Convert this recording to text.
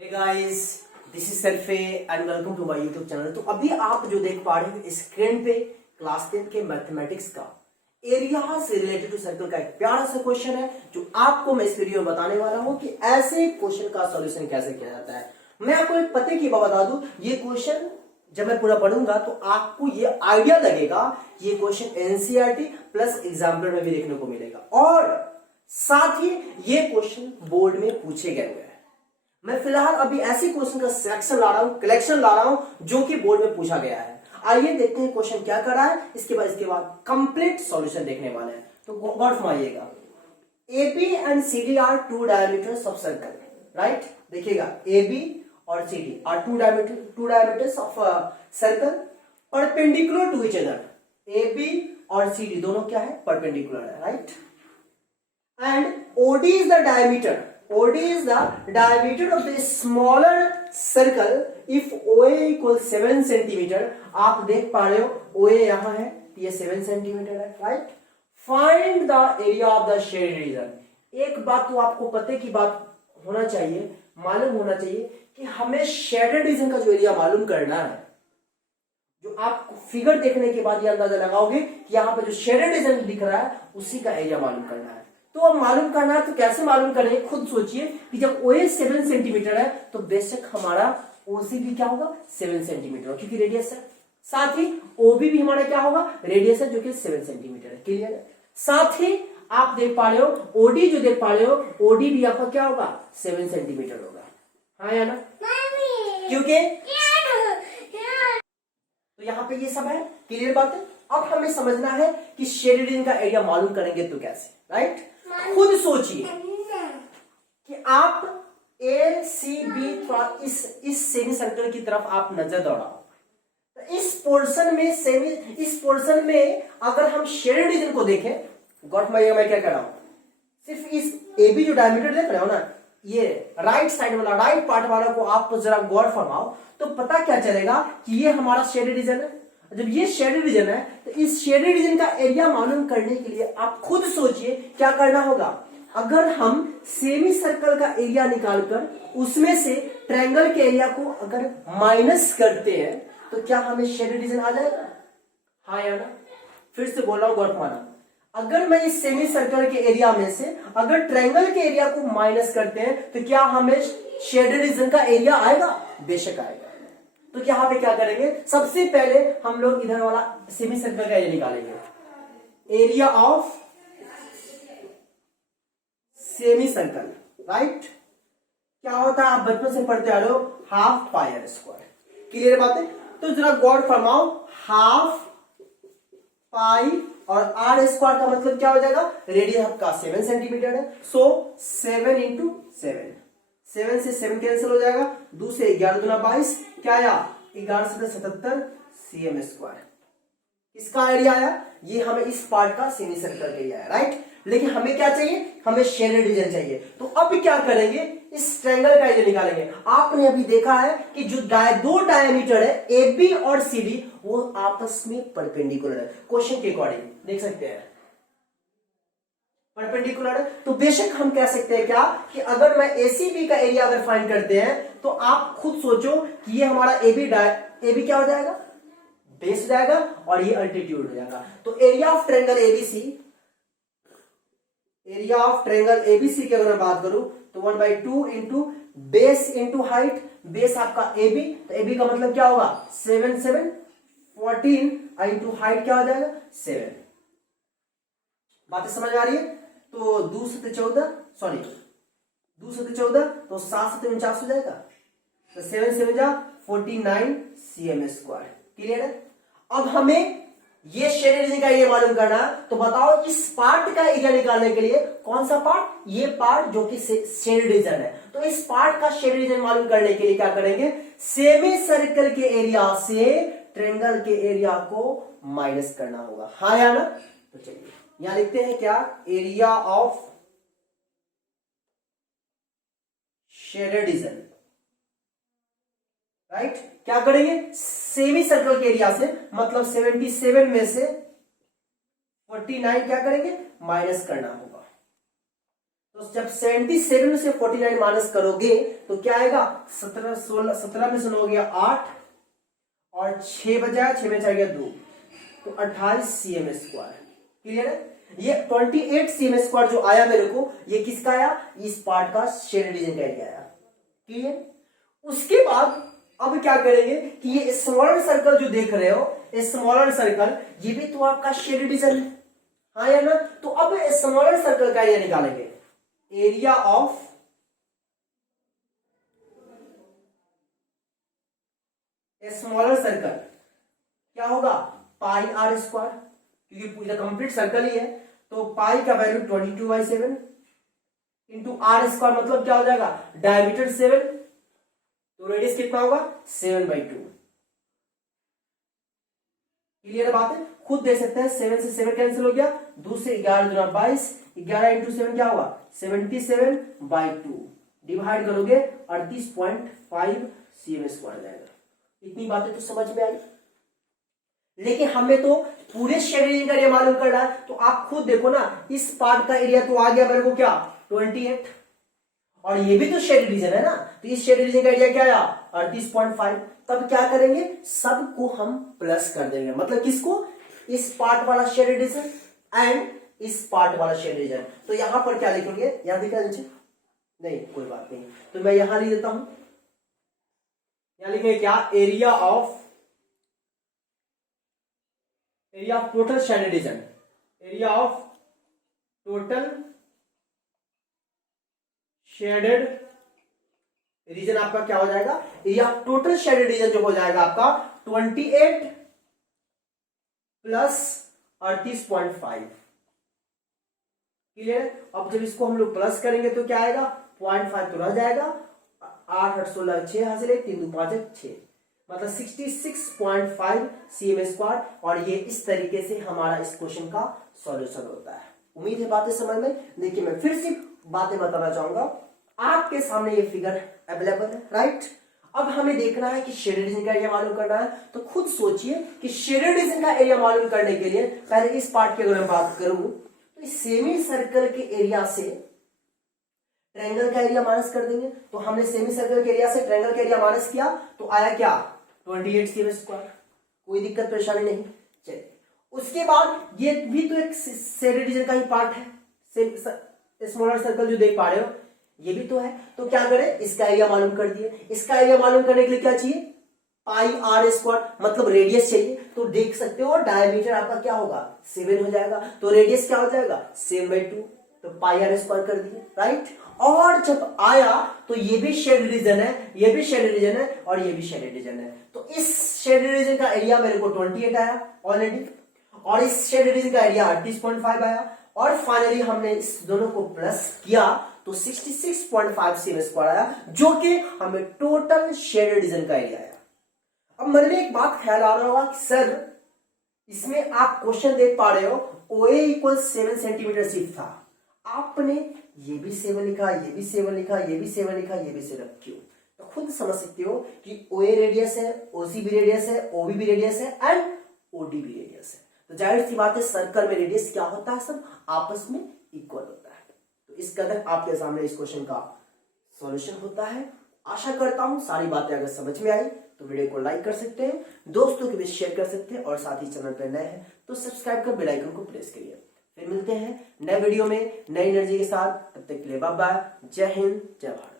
Hey guys, this is Sarfe and welcome to my YouTube channel. तो अभी आप जो देख पा रहे हो स्क्रीन पे क्लास 10 के मैथमेटिक्स का एरिया से रिलेटेड टू सर्कल का एक प्यारा सा क्वेश्चन है जो आपको मैं इस वीडियो में बताने वाला हूं कि ऐसे क्वेश्चन का सॉल्यूशन कैसे किया जाता है। मैं आपको एक पते की बात बता दूं, ये क्वेश्चन जब मैं पूरा पढ़ूंगा तो आपको ये आइडिया लगेगा ये क्वेश्चन एनसीईआरटी प्लस एग्जाम्पलर में भी देखने को मिलेगा और साथ ही ये क्वेश्चन बोर्ड में पूछे गए हुए हैं। मैं फिलहाल अभी ऐसी क्वेश्चन का सिलेक्शन ला रहा हूं, कलेक्शन ला रहा हूं जो कि बोर्ड में पूछा गया है। आइए देखते हैं क्वेश्चन क्या कर रहा है, इसके बाद कंप्लीट सॉल्यूशन देखने वाले हैं। तो गौर फरमाइएगा, AB and CD are two diameters of circle, right. देखिएगा AB और CD are two diameters of circle perpendicular to each other. AB और CD दोनों क्या है, परपेंडिकुलर है, right. And OD is the diameter. OD is the diameter of the smaller circle if OA equals 7 centimetre. आप देख पा रहे हो OA यहां है, ये 7 सेंटीमीटर है, right. Find the area of the shade region. एक बात तो आपको पते की बात होना चाहिए, मालूम होना चाहिए कि हमें शेडेड रीजन का जो एरिया मालूम करना है। जो आप फिगर देखने के बाद ये अंदाजा लगाओगे कि यहां पे जो शेडेड रीजन दिख रहा है उसी का एरिया मालूम करना है। तो अब मालूम करना है तो कैसे मालूम करेंगे, खुद सोचिए कि जब OA 7 सेंटीमीटर है तो बेशक हमारा OC भी क्या होगा, 7 सेंटीमीटर, क्योंकि रेडियस है। साथ ही OB भी हमारा क्या होगा, रेडियस है, जो कि 7 सेंटीमीटर है। क्लियर है। साथ ही आप देख पा रहे हो OD जो देख पा रहे हो, OD भी आपका क्या होगा, 7 सेंटीमीटर होगा। हाँ या ना, क्योंकि तो यहाँ पे ये सब है। क्लियर बात है। अब हमें समझना है कि शेडेड रीजन का एरिया मालूम करेंगे तो कैसे, राइट। खुद सोचिए कि आप ACB इस सेमी सर्कल की तरफ आप नजर दौड़ाओ तो इस पोर्शन में अगर हम शेडेड रीजन को देखें, गॉट मैं क्या कर रहा हूं, सिर्फ इस AB जो डायमीटर देख रहे हो ना, ये राइट साइड वाला, राइट पार्ट वाला को आप जरा गौर फरमाओ तो पता क्या चलेगा कि ये हमारा शेडेड रीजन है। जब ये शेडेड रीजन है तो इस शेडेड रीजन का एरिया मालूम करने के लिए आप खुद सोचिए क्या करना होगा। अगर हम सेमी सर्कल का एरिया निकालकर उसमें से ट्रायंगल के एरिया को अगर माइनस करते हैं तो क्या हमें शेडेड रीजन आ जाएगा, हाँ या ना। फिर से बोल रहा हूं, गौर माना, अगर मैं इस सेमी सर्कल के एरिया में से अगर ट्रायंगल के एरिया को माइनस करते हैं तो क्या हमें शेडेड रीजन का एरिया आएगा, बेशक आएगा। तो यहाँ पे क्या करेंगे, सबसे पहले हम लोग इधर वाला सेमी सर्कल का एरिया निकालेंगे, area of semi circle, right. क्या होता है, आप बचपन से पढ़ते आ रहे हो, half pi r square. Clear बात है। तो जरा गौर फरमाओ, हाफ पाई और आर स्क्वायर का मतलब क्या हो जाएगा, रेडियस आपका 7 सेंटीमीटर है। सो 7 इंटू 7, 7 से 7 कैंसिल हो जाएगा, 2 से 11 दूना 22, क्या आया 11 से 77 cm स्क्वायर। इसका एरिया आया, ये हमें इस पार्ट का सेमी सर्कल का एरिया है, राइट। लेकिन हमें क्या चाहिए, हमें शेडेड रीजन चाहिए। तो अब क्या करेंगे, इस ट्रायंगल का एरिया निकालेंगे। आपने अभी देखा है कि जो दो डायमीटर है AB और CD वो आपस में परपेंडिकुलर है। क्वेश्चन के अकॉर्डिंग देख सकते हैं परपेंडिकुलर है। तो बेशक हम कह सकते हैं क्या कि अगर मैं ACB का एरिया अगर फाइंड करते हैं तो आप खुद सोचो कि ये हमारा AB क्या हो जाएगा, बेस हो जाएगा और ये अल्टीट्यूड हो जाएगा। तो एरिया ऑफ ट्रायंगल ABC की अगर मैं बात करूं तो 1/2 into base into height. Base आपका AB, तो AB का मतलब क्या होगा, 7 7 14 इंटू हाइट क्या हो जाएगा, 7। बातें समझ आ रही है। तो 2 से 14 तो 7 से 49 हो जाएगा, तो 7 7 जा 49 cm स्क्वायर। क्लियर है। अब हमें ये शेडेड रीजन का एरिया मालूम करना है, तो बताओ इस पार्ट का एरिया निकालने के लिए कौन सा पार्ट, ये पार्ट जो कि शेडेड रीजन है। तो इस पार्ट का शेडेड रीजन मालूम करने के लिए क्या करेंगे, सेमी सर्कल के एरिया से ट्रायंगल के एरिया को माइनस करना होगा, हाँ या ना। तो चलिए यहां लिखते हैं क्या, area of shaded region, right. क्या करेंगे, सेमी सर्कल के एरिया से मतलब 77 में से 49 क्या करेंगे, माइनस करना होगा। तो जब 77 में से 49 माइनस करोगे तो क्या आएगा, 17 16 17 में से 9 हो गया 8 और 6 बचा, 6 में 4 गया 2, तो 28 cm स्क्वायर। क्लियर है? ये 28 cm स्क्वायर जो आया मेरे को, ये किसका आया, इस पार्ट का शेडेड रीजन का एरिया आया। क्लियर? उसके बाद अब क्या करेंगे कि ये स्मॉलर सर्कल जो देख रहे हो, स्मॉलर सर्कल, ये भी तो आपका शेडेड रीजन है, हाँ या ना? तो अब स्मॉलर सर्कल का एरिया निकालेंगे, एरिया ऑफ स्मॉलर सर्कल क्या होगा, पाई आर स्क्वायर, क्योंकि पूरा कंप्लीट सर्कल ही है, तो पाई का वैल्यू 22/7 इंटू आर स्क्वायर, मतलब क्या हो जाएगा, डायमीटर 7, तो रेडियस कितना होगा 7/2। क्लियर बात है? खुद दे सकते हैं, 7 से 7 कैंसिल हो गया, 2 से 11 दूना 22, 11 इंटू 7 क्या होगा 77/2, डिवाइड करोगे 38.5 cm स्क्वायर जाएगा। इतनी बातें तो समझ में आई, लेकिन हमें तो पूरे शेड रीजन का एरिया मालूम करना है, तो आप खुद देखो ना, इस पार्ट का एरिया तो आ गया मेरे को क्या 28, और ये भी तो शेड रीजन है ना, तो इस शेड रीजन का एरिया क्या आया 38.5। तब क्या करेंगे, सबको हम प्लस कर देंगे, मतलब किसको, इस पार्ट वाला शेड रीजन एंड इस पार्ट वाला शेड रीजन। तो यहां पर क्या लिखेंगे, यहां दिख रहा है नीचे, नहीं कोई बात नहीं, तो मैं यहां लिख देता हूं, यहां लिखेंगे क्या, area of total shaded region, area of total shaded region आपका क्या हो जाएगा, area of total shaded region जो हो जाएगा आपका 28 प्लस 38.5। क्लियर? अब जब इसको हम लोग प्लस करेंगे तो क्या आएगा, 0.5 तो रह जाएगा, 8 8 16 6 हासिल है, 3 2 5 6, मतलब 66.5 cm स्क्वायर। और ये इस तरीके से हमारा इस क्वेश्चन का सॉल्यूशन होता है। उम्मीद है बातें समझ में। देखिए मैं फिर से बातें बताना चाहूंगा, आपके सामने ये फिगर अवेलेबल है, राइट? अब हमें देखना है कि शेडेड रीजन का एरिया मालूम करना है, तो खुद सोचिए कि शेडेड रीजन का एरिया मालूम करने के लिए पहले इस पार्ट की अगर मैं बात करूं, तो इस सेमी सर्कल के एरिया से ट्रायंगल का एरिया माइनस कर देंगे। तो हमने सेमी सर्कल के एरिया से ट्रायंगल का एरिया माइनस किया, तो आया क्या 28 cm स्क्वायर। कोई दिक्कत परेशानी नहीं। चलिए उसके बाद ये भी तो एक शेडेड रीजन का ही पार्ट है, स्मॉलर सर्कल जो देख पा रहे हो ये भी तो है। तो क्या करें, इसका एरिया मालूम कर दिए। इसका एरिया मालूम करने के लिए क्या चाहिए, पाई आर स्क्वायर, मतलब रेडियस चाहिए। तो देख सकते हो डायमीटर आपका क्या होगा 7 हो जाएगा, तो रेडियस क्या हो जाएगा 7/2, तो पाई आर स्क्वायर कर दिए, राइट? और जब आया तो ये भी शेडेड रीजन है, ये भी शेडेड रीजन है और ये भी शेडेड रीजन है। तो इस शेडेड रीजन का एरिया मेरे को 28 आया ऑलरेडी, और इस शेडेड रीजन का एरिया 38.5 आया, और फाइनली हमने इस दोनों को प्लस किया तो 66.5 cm स्क्वायर आया, जो कि हमें टोटल शेडेड रीजन का एरिया आया। अब मन में एक बात ख्याल आ रहा होगा कि सर इसमें आप क्वेश्चन देख पा रहे हो OA = 7 सेंटीमीटर सिर्फ था, आपने ये भी 7 लिखा, ये भी 7 लिखा, ये भी 7 लिखा, ये भी 7 क्यों? तो खुद समझ सकते हो कि OA रेडियस है, OC भी रेडियस है, OB भी रेडियस है एंड OD भी रेडियस है। तो जाहिर सी बात है सर्कल में रेडियस क्या होता है, सब आपस में इक्वल होता है। तो इस कदर आपके सामने इस क्वेश्चन का सॉल्यूशन होता है। आशा करता हूं सारी बातें अगर समझ में आई तो वीडियो को लाइक कर सकते हैं, दोस्तों के बीच शेयर कर सकते हैं, और साथ ही चैनल पर नए हैं तो सब्सक्राइब कर बेल आइकन को प्रेस करिए। फिर मिलते हैं नए वीडियो में नई एनर्जी के साथ, तब तक के लिए बाय बाय, जय हिंद जय भारत।